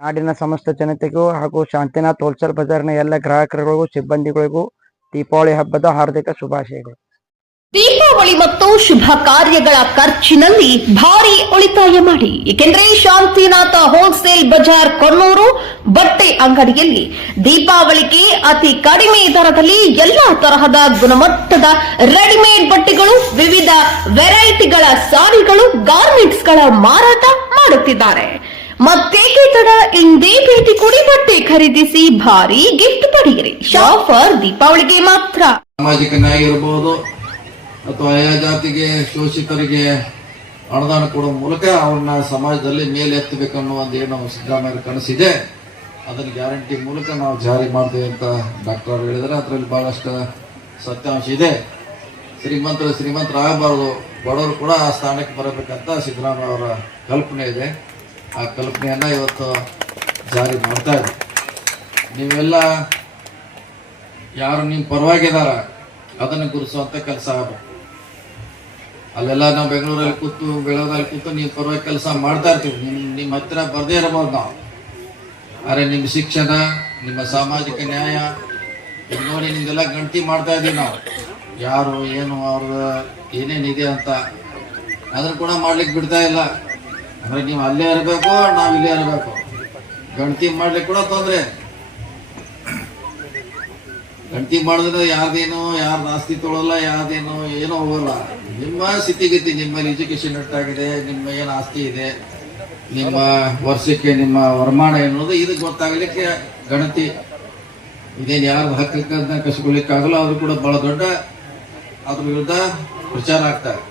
ನಾಡಿನ ಸಮಸ್ತ ಜನತೆಗೂ ಹಾಗೂ ಶಾಂತಿನಾಥ್ ಹೋಲ್ಸೇಲ್ ಬಜಾರ್ನ ಎಲ್ಲ ಗ್ರಾಹಕರಿಗೂ, ಸಿಬ್ಬಂದಿಗಳಿಗೂ ದೀಪಾವಳಿ ಹಬ್ಬದ ಹಾರ್ದಿಕ ಶುಭಾಶಯಗಳು. ದೀಪಾವಳಿ ಮತ್ತು ಶುಭ ಕಾರ್ಯಗಳ ಖರ್ಚಿನಲ್ಲಿ ಭಾರಿ ಉಳಿತಾಯ ಮಾಡಿ. ಏಕೆಂದರೆ ಶಾಂತಿನಾಥ ಹೋಲ್ಸೇಲ್ ಬಜಾರ್ ಕೊನ್ನೂರು ಬಟ್ಟೆ ಅಂಗಡಿಯಲ್ಲಿ ದೀಪಾವಳಿಗೆ ಅತಿ ಕಡಿಮೆ ದರದಲ್ಲಿ ಎಲ್ಲಾ ತರಹದ ಗುಣಮಟ್ಟದ ರೆಡಿಮೇಡ್ ಬಟ್ಟೆಗಳು, ವಿವಿಧ ವೆರೈಟಿಗಳ ಸಾರಿಗಳು, ಗಾರ್ಮೆಂಟ್ಸ್ಗಳ ಮಾರಾಟ ಮಾಡುತ್ತಿದ್ದಾರೆ. ಮತ್ತೇಕೆ ತಡ? ಇಂದೇ ಭೇಟಿ ಕೊಡಿ ಬಟ್ಟೆ ಖರೀದಿಸಿ, ಭಾರಿ ಗಿಫ್ಟ್ ಪಡೆಯಿರಿ. ಶಾಫರ್ ದೀಪಾವಳಿಗೆ ಮಾತ್ರ. ಸಾಮಾಜಿಕ ನ್ಯಾಯ ಇರಬಹುದು, ಅಥವಾ ಆಯಾ ಜಾತಿಗೆ, ಶೋಷಿತರಿಗೆ ಅನುದಾನ ಕೊಡುವ ಮೂಲಕ ಅವ್ರನ್ನ ಸಮಾಜದಲ್ಲಿ ಮೇಲೆತ್ತಬೇಕನ್ನೋ ಒಂದು ಏನು ಸಿದ್ದರಾಮಯ್ಯ ಕನಸಿದೆ. ಅದನ್ನು ಗ್ಯಾರಂಟಿ ಮೂಲಕ ನಾವು ಜಾರಿ ಮಾಡ್ತೇವೆ ಅಂತ ಡಾಕ್ಟರ್ ಅವರು ಹೇಳಿದರೆ ಅದರಲ್ಲಿ ಬಹಳಷ್ಟು ಸತ್ಯಾಂಶ ಇದೆ. ಶ್ರೀಮಂತರು ಶ್ರೀಮಂತರಾಗಬಾರದು. ಬಡವರು ಕೂಡ ಆ ಸ್ಥಾನಕ್ಕೆ ಬರಬೇಕಂತ ಸಿದ್ದರಾಮಯ್ಯ ಅವರ ಕಲ್ಪನೆ ಇದೆ. ಆ ಕಲ್ಪನೆಯನ್ನ ಇವತ್ತು ಜಾರಿ ಮಾಡ್ತಾ ಇದೆ. ನೀವೆಲ್ಲ ಯಾರು ನಿಮ್ಮ ಪರವಾಗಿದಾರ, ಅದನ್ನ ಗುರುಸುವಂತ ಕೆಲಸ ಆಗಬೇಕು. ಅಲ್ಲೆಲ್ಲ ನಾವು ಬೆಂಗಳೂರಲ್ಲಿ ಕೂತು ಬೆಳಗಾದಲ್ಲಿ ಕೂತು ನೀವು ಪರವಾಗಿ ಕೆಲಸ ಮಾಡ್ತಾ ಇರ್ತೀವಿ. ನಿಮ್ ನಿಮ್ಮ ಹತ್ತಿರ ಬರದೇ ಇರಬಹುದು ನಾವು. ಆದರೆ ನಿಮ್ಮ ಶಿಕ್ಷಣ, ನಿಮ್ಮ ಸಾಮಾಜಿಕ ನ್ಯಾಯ ನೋಡಿ ನಿಮ್ದೆಲ್ಲ ಗಣತಿ ಮಾಡ್ತಾ ಇದ್ದೀವಿ ನಾವು. ಯಾರು, ಏನು ಅವ್ರ ಏನೇನಿದೆ ಅಂತ ಅದನ್ನ ಕೂಡ ಮಾಡ್ಲಿಕ್ಕೆ ಬಿಡ್ತಾ ಇಲ್ಲ. ಅಂದ್ರೆ ನೀವು ಅಲ್ಲೇ ಇರಬೇಕು, ನಾವು ಇಲ್ಲೇ ಇರಬೇಕು. ಗಣತಿ ಮಾಡ್ಲಿಕ್ಕೆ ಕೂಡ ತೊಂದರೆ. ಗಣತಿ ಮಾಡಿದ್ರೆ ಯಾರ್ದೇನು, ಯಾರು ಆಸ್ತಿ ತೊಳಲ್ಲ, ಯಾರ್ದೇನು, ಏನೋ ಹೋಗಲ್ಲ. ನಿಮ್ಮ ಸ್ಥಿತಿಗತಿ ನಿಮ್ಮಲ್ಲಿ ಎಜುಕೇಶನ್ ಎಷ್ಟಾಗಿದೆ ನಿಮ್ಮ ಏನು ಆಸ್ತಿ ಇದೆ, ನಿಮ್ಮ ವರ್ಷಕ್ಕೆ ನಿಮ್ಮ ವರಮಾನ ಎನ್ನುವುದು ಇದು ಗೊತ್ತಾಗಲಿಕ್ಕೆ ಗಣತಿ. ಇದೇನು ಯಾರು ಹಕ್ಕನ್ನ ಕಸ್ಕೊಳ್ಳಿಕ್ಕಾಗಲ್ಲ ಅದು ಕೂಡ ಬಹಳ ದೊಡ್ಡ ಅದ್ರ ವಿರುದ್ಧ ಪ್ರಚಾರ ಆಗ್ತಾ ಇದೆ.